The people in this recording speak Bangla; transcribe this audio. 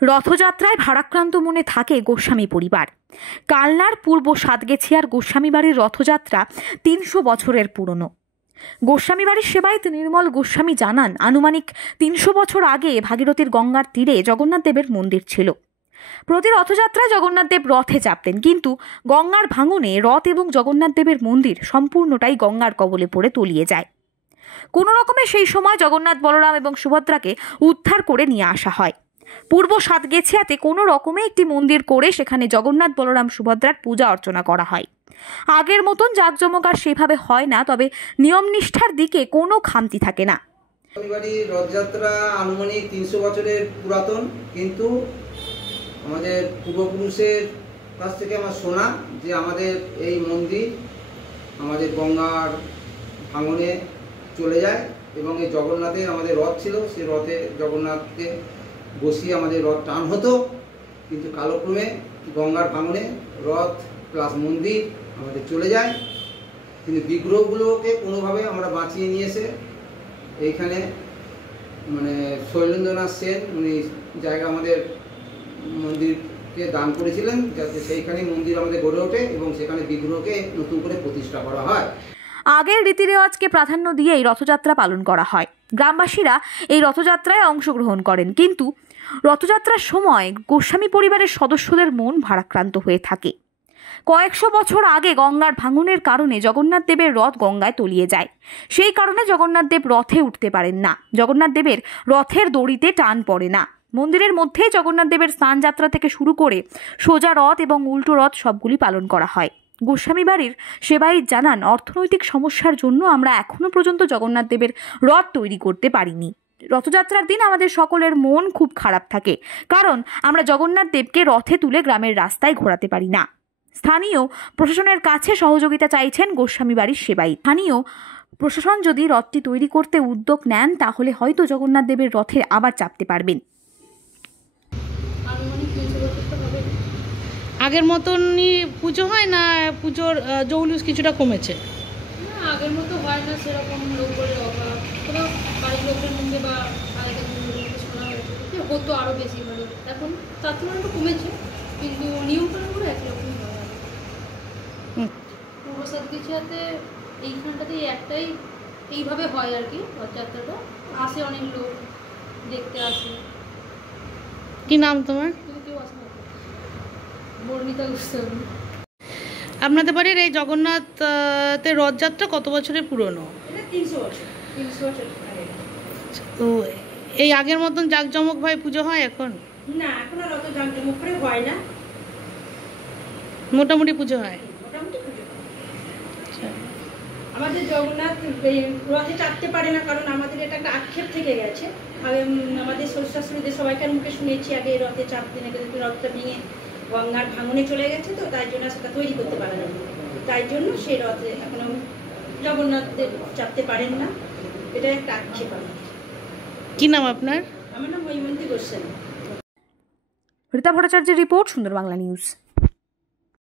রথযাত্রায় ভারাক্রান্ত মনে থাকে গোস্বামী পরিবার। কালনার পূর্ব সাতগেছিয়ার গোস্বামী বাড়ির রথযাত্রা ৩০০ বছরের পুরনো। গোস্বামী বাড়ির সেবায়েত নির্মল গোস্বামী জানান, আনুমানিক ৩০০ বছর আগে ভাগীরথীর গঙ্গার তীরে জগন্নাথ দেবের মন্দির ছিল। প্রতি রথযাত্রায় জগন্নাথ দেব রথে চাপতেন, কিন্তু গঙ্গার ভাঙনে রথ এবং জগন্নাথ দেবের মন্দির সম্পূর্ণটাই গঙ্গার কবলে পড়ে তলিয়ে যায়। কোনো রকমে সেই সময় জগন্নাথ, বলরাম এবং সুভদ্রাকে উদ্ধার করে নিয়ে আসা হয়। পূর্ব সাতগেছিয়াতে কোনো রকমে একটি মন্দির করে সেখানে জগন্নাথ, বলরাম, সুভদ্রার পূজা অর্চনা করা হয়। আগের মতন জাঁকজমক আর সেভাবে হয় না, তবে নিয়ম নিষ্ঠার দিকে কোনো খামতি থাকে না। রথযাত্রা আনুমানিক ৩০০ বছরের পুরাতন, কিন্তু আমাদের পূর্বপুরুষের কাছ থেকে আমার শোনা যে আমাদের এই মন্দির আমাদের গঙ্গার ভাঙনে চলে যায় এবং এই জগন্নাথের আমাদের রথ ছিল, সেই রথে জগন্নাথকে বসিয়ে আমাদের রথ টান হতো, কিন্তু কালক্রমে গঙ্গার ভাঙনে রথ প্লাস মন্দির আমাদের চলে যায়। কিন্তু বিগ্রহগুলোকে কোনোভাবে আমরা বাঁচিয়ে নিয়ে এসে এইখানে শৈলেন্দ্রনাথ সেন উনি জায়গা আমাদের মন্দিরকে দান করেছিলেন, যাতে সেইখানে মন্দির আমাদের গড়ে ওঠে এবং সেখানে বিগ্রহকে নতুন করে প্রতিষ্ঠা করা হয়। আগের রীতিরেওয়াজকে প্রাধান্য দিয়ে এই রথযাত্রা পালন করা হয়। গ্রামবাসীরা এই রথযাত্রায় অংশগ্রহণ করেন, কিন্তু রথযাত্রার সময় গোস্বামী পরিবারের সদস্যদের মন ভারাক্রান্ত হয়ে থাকে। কয়েকশো বছর আগে গঙ্গার ভাঙনের কারণে জগন্নাথ দেবের রথ গঙ্গায় তলিয়ে যায়। সেই কারণে জগন্নাথ দেব রথে উঠতে পারেন না। জগন্নাথ দেবের রথের দড়িতে টান পড়ে না। মন্দিরের মধ্যেই জগন্নাথ দেবের স্নান যাত্রা থেকে শুরু করে সোজা রথ এবং উল্টো রথ সবগুলি পালন করা হয়। গোস্বামী বাড়ির সেবায়েত জানান, অর্থনৈতিক সমস্যার জন্য আমরা এখনো পর্যন্ত জগন্নাথ দেবের রথ তৈরি করতে পারিনি। রথযাত্রার দিন আমাদের সকলের মন খুব খারাপ থাকে, কারণ আমরা জগন্নাথ দেবকে রথে তুলে গ্রামের রাস্তায় ঘোরাতে পারি না। স্থানীয় প্রশাসনের কাছে সহযোগিতা চাইছেন গোস্বামী বাড়ির সেবায়েত। স্থানীয় প্রশাসন যদি রথটি তৈরি করতে উদ্যোগ নেন, তাহলে হয়তো জগন্নাথ দেবের রথে আবার চাপতে পারবেন। আগের মতনই পুজো হয় না? পুজোর জৌলুস কিছুটা কমেছে? না, আগের মতো হয় না সেরকম। লোকের অভাব, কোনো বাড়ির লোকের মুখে বা আগেকার লোকের শোনা হয়েছে হতো আরও বেশি ভালো। এখন তার তুলনায় একটু কমেছে, কিন্তু নিয়মকানুনগুলো একরকমই হয়। পূর্ব সাতগেছিয়াতে এইখানটাতে একটাই এইভাবে হয় আর কি। রথযাত্রাটা আসে, অনেক লোক দেখতে আসে। কি নাম তোমার? কেউ আসে না। বর্ণিতা গোস্বামী। আপনাদের বাড়ির এই জগন্নাথের রথযাত্রা কত বছরের পুরনো? এটা ৩০০ বছর। ৩০০ বছর আগে। তো এই আগের মতন জাঁকজমক ভাবে পুজো হয় এখন? না, এখন আর অত জাঁকজমক করে হয় না, মোটামুটি পুজো হয়। মোটামুটি পুজো হয়। আমাদের জগন্নাথ রথে চাপতে পারে না, কারণ আমাদের এটা একটা আক্ষেপ থেকে গেছে। আগে আমাদের শ্বশুর-শাশুড়িদের সবাইকার মুখে শুনেছি আগে রথে চাপতে না, কিন্তু রথটা ভেঙে গঙ্গার ভাঙনে চলে গেছে, তো তাই জন্য সেটা তৈরি করতে পারে না। তাই জন্য সেই রথে এখনো জগন্নাথদের চাপতে পারেন না, এটা একটা আক্ষেপ। কি নাম আপনার? আমার নাম মৈমন্তী গোস্বামী। রীতা ভট্টাচার্যের রিপোর্ট, সুন্দর বাংলা নিউজ।